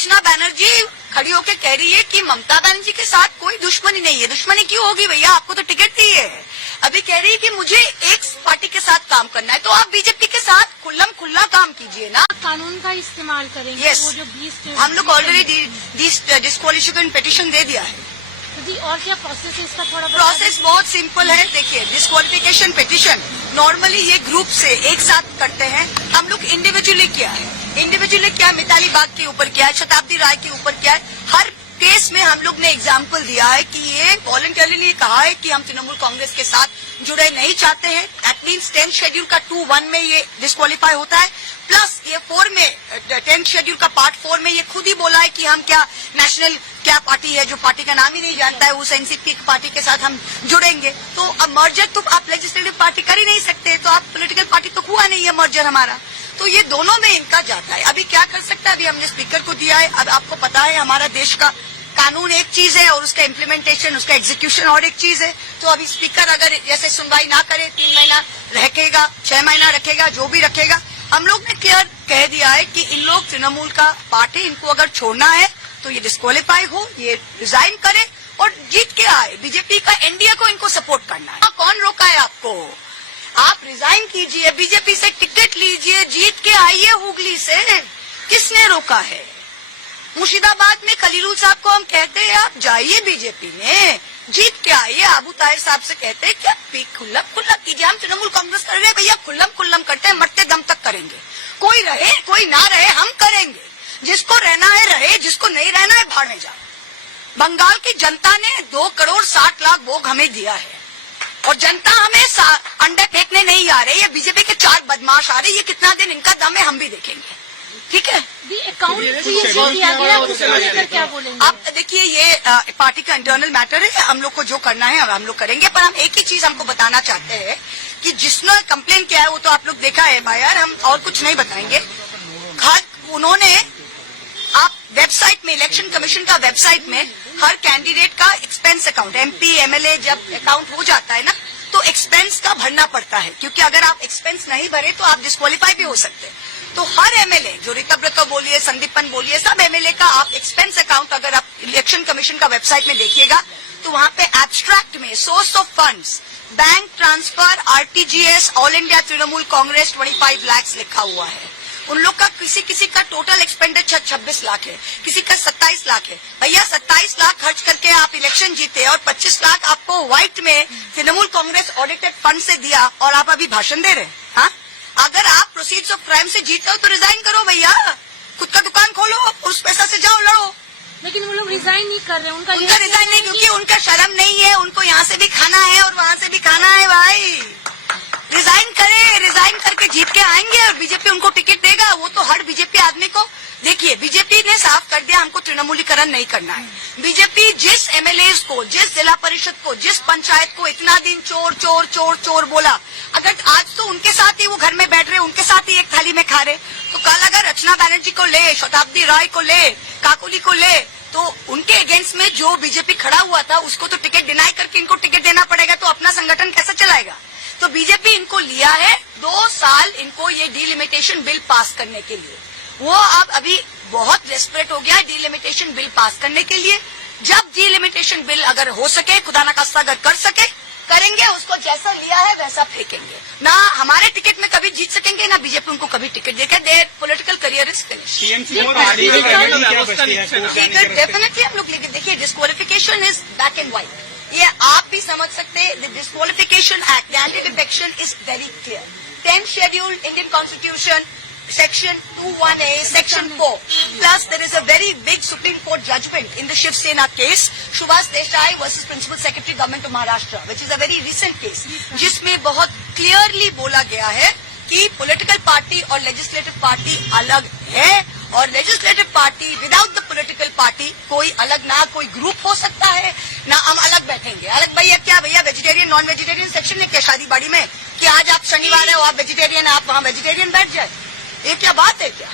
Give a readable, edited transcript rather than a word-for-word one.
रचना बैनर्जी खड़ी होकर कह रही है कि ममता बनर्जी के साथ कोई दुश्मनी नहीं है। दुश्मनी क्यों होगी भैया, आपको तो टिकट दी है। अभी कह रही है कि मुझे एक पार्टी के साथ काम करना है, तो आप बीजेपी के साथ खुल्लम खुल्ला काम कीजिए ना। कानून का इस्तेमाल करेंगे। यस, वो जो 20 हम लोग ऑलरेडी डिस्क्वालिफिकेशन पिटीशन दे दिया है। और क्या प्रोसेस है इसका, थोड़ा प्रोसेस बहुत सिंपल है। देखिए, डिस्क्वालिफिकेशन पिटीशन नॉर्मली ये ग्रुप से एक साथ करते हैं, हम लोग इंडिविजुअली किया है। इंडिविजुअली क्या, मिताली बाग के ऊपर क्या है, शताब्दी राय के ऊपर क्या है, हर केस में हम लोग ने एग्जाम्पल दिया है कि ये वॉलंटरीली कहा है कि हम तृणमूल कांग्रेस के साथ जुड़े नहीं चाहते हैं। दैट मीन्स 10th शेड्यूल का 2(1) में ये डिस्क्वालीफाई होता है, प्लस ये 4 में 10th शेड्यूल का पार्ट 4 में ये खुद ही बोला है कि हम क्या नेशनल क्या पार्टी है, जो पार्टी का नाम ही नहीं जानता है, उस एनसीपी पार्टी के साथ हम जुड़ेंगे। तो अब मर्जर तो आप लेजिस्लेटिव पार्टी कर ही नहीं सकते, तो आप पॉलिटिकल पार्टी तो हुआ नहीं है मर्जर हमारा। तो ये दोनों में इनका जाता है। अभी क्या कर सकता है, अभी हमने स्पीकर को दिया है। अब आपको पता है हमारा देश का कानून एक चीज है और उसका इम्प्लीमेंटेशन, उसका एग्जीक्यूशन और एक चीज है। तो अभी स्पीकर अगर जैसे सुनवाई ना करे, 3 महीना रखेगा, 6 महीना रखेगा, जो भी रखेगा, हम लोग ने क्लियर कह दिया है कि इन लोग तृणमूल का पार्टी, इनको अगर छोड़ना है तो ये डिस्क्वालीफाई हो, ये रिजाइन करे और जीत के आए। बीजेपी का एनडीए को इनको सपोर्ट करना है। कौन रोका है आपको? आप रिजाइन कीजिए, बीजेपी से टिकट लीजिए, जीत के आइए हुगली से। किसने रोका है? मुर्शिदाबाद में खलीलुल साहब को हम कहते हैं आप जाइए बीजेपी में, जीत के आइए। अबू ताहिर साहब से कहते हैं क्या खुल्लम खुल्ला कीजिए। हम तृणमूल कांग्रेस कर रहे हैं भैया, खुल्लम खुल्लम करते हैं, मरते दम तक करेंगे। कोई रहे कोई ना रहे, हम करेंगे। जिसको रहना है रहे, जिसको नहीं रहना है भाड़ में जाओ। बंगाल की जनता ने 2,60,00,000 वोट हमें दिया है और जनता हमें अंडे फेंकने नहीं आ रही है। बीजेपी के 4 बदमाश आ रहे, ये कितना दिन इनका दम है हम भी देखेंगे। ठीक है, अकाउंट किया गया, उसको लेकर क्या बोलेंगे? आप देखिए, ये पार्टी का इंटरनल मैटर है। हम लोग को जो करना है हम लोग करेंगे, पर हम एक ही चीज हमको बताना चाहते हैं कि जिसने कंप्लेन किया है वो तो आप लोग देखा है यार, हम और कुछ नहीं बताएंगे। उन्होंने आप वेबसाइट में, इलेक्शन कमीशन का वेबसाइट में हर कैंडिडेट का एक्सपेंस अकाउंट, एमपी एमएलए जब अकाउंट हो जाता है ना, तो एक्सपेंस का भरना पड़ता है, क्योंकि अगर आप एक्सपेंस नहीं भरे तो आप डिस्क्वालीफाई भी हो सकते हैं। तो हर एमएलए, जो ऋतव्रत बोलिए, संदीपन बोलिए, सब एमएलए का आप एक्सपेंस अकाउंट अगर आप इलेक्शन कमीशन का वेबसाइट में देखिएगा तो वहां पे एब्स्ट्रैक्ट में source of funds, bank transfer, RTGS, all India Trinamool Congress 25 lakh लिखा हुआ है। उन लोग का किसी का टोटल एक्सपेंडिचर 26 लाख है, किसी का 27 लाख है। भैया 27 लाख खर्च करके आप इलेक्शन जीते और 25 लाख आपको व्हाइट में तृणमूल कांग्रेस ऑडिटेड फंड से दिया और आप अभी भाषण दे रहे हैं। हाँ, अगर आप प्रोसीड्स ऑफ क्राइम से जीते हो तो रिजाइन करो भैया, खुद का दुकान खोलो, उस पैसा से जाओ लड़ो। लेकिन वो लोग रिजाइन नहीं कर रहे, उनका रिजाइन नहीं, क्योंकि उनका शर्म नहीं है, उनको यहाँ से भी खाना है और वहाँ से भी खाना है भाई। रिजाइन करे, रिजाइन करके जीत के आएंगे और बीजेपी उनको टिकट देगा। वो तो हर बीजेपी आदमी को, देखिए बीजेपी ने साफ कर दिया हमको तृणमूलीकरण नहीं करना है। बीजेपी जिस एमएलए को, जिस जिला परिषद को, जिस पंचायत को इतना दिन चोर चोर चोर चोर बोला, अगर आज तो उनके साथ ही वो घर में बैठ रहे, उनके साथ ही एक थाली में खा रहे, तो कल अगर रचना बैनर्जी को ले, शताब्दी राय को ले, काकोली को ले, तो उनके अगेंस्ट में जो बीजेपी खड़ा हुआ था उसको तो टिकट डिनाई करके इनको टिकट देना पड़ेगा। तो अपना संगठन कैसे चलाएगा? तो बीजेपी इनको लिया है 2 साल इनको ये डीलिमिटेशन बिल पास करने के लिए। वो अब अभी बहुत डेस्परेट हो गया है डीलिमिटेशन बिल पास करने के लिए। जब डीलिमिटेशन बिल अगर हो सके, खुदा ना खास्ता अगर कर सके, करेंगे। उसको जैसा लिया है वैसा फेंकेंगे। ना हमारे टिकट में कभी जीत सकेंगे, ना बीजेपी उनको कभी टिकट देगा। There political career is finish. Definitely हम लोग लेके देखिए, disqualification is black and white, ये आप भी समझ सकते हैं। The disqualification act, the anti defection is very clear. 10th schedule Indian constitution, Section 2(1)(a), Section 4. Plus, there is a very big Supreme Court judgment in the Shiv Sena case, Subhas Desai versus Principal Secretary Government of Maharashtra, which is a very recent case, जिसमें बहुत clearly बोला गया है कि political party और legislative party अलग है और legislative party without the political party कोई अलग, ना कोई group हो सकता है, ना हम अलग बैठेंगे। अलग भैया क्या भैया, वेजिटेरियन नॉन वेजिटेरियन सेक्शन है क्या शादी बाड़ी में कि आज आप शनिवार है आप वेजिटेरियन, आप वहाँ वेजिटेरियन बैठ जाए? ये क्या बात है क्या?